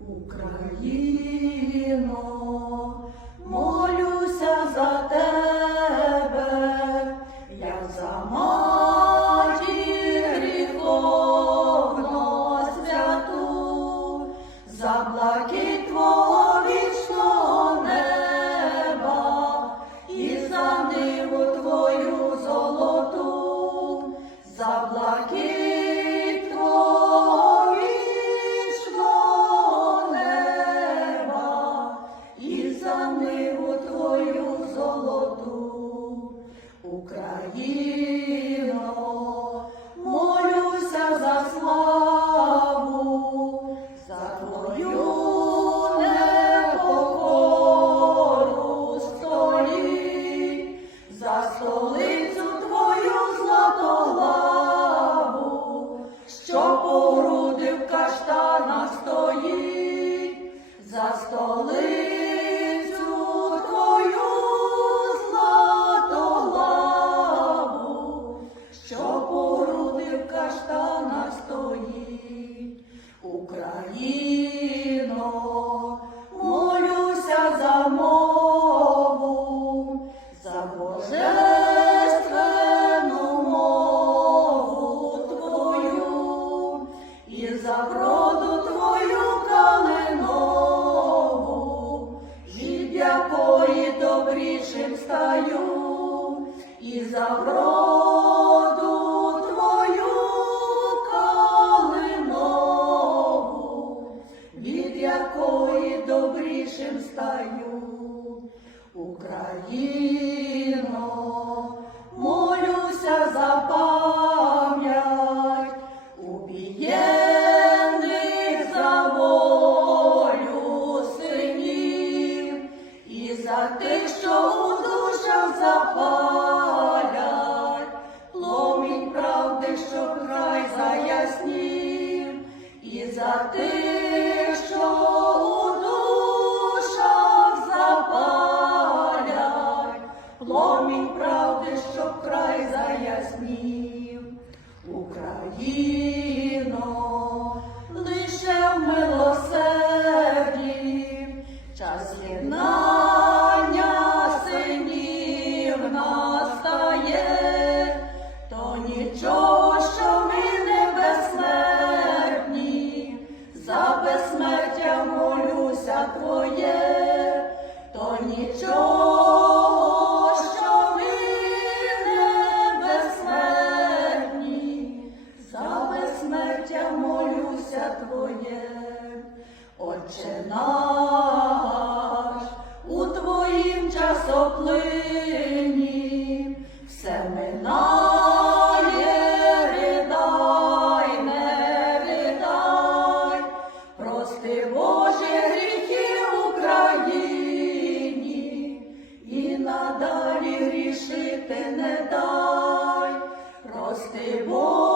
Україно, ниву золоту. Україно, молюся за славу, за твою непокору столі, за столицю твою златоглаву, що по груди в каштанах стоїть, за столицю і за вроду твою калинову, від якої добрішим стаю. Україно, молюся за пам'ять убієних за волю і за тих, що у душах запалять, Україно, лише в милосерді, час єднання за безсмертя молюся твоє, то нічого, що ми не безсмертні, за безсмертя молюся твоє, отче наш у твоїм часоплив. amor.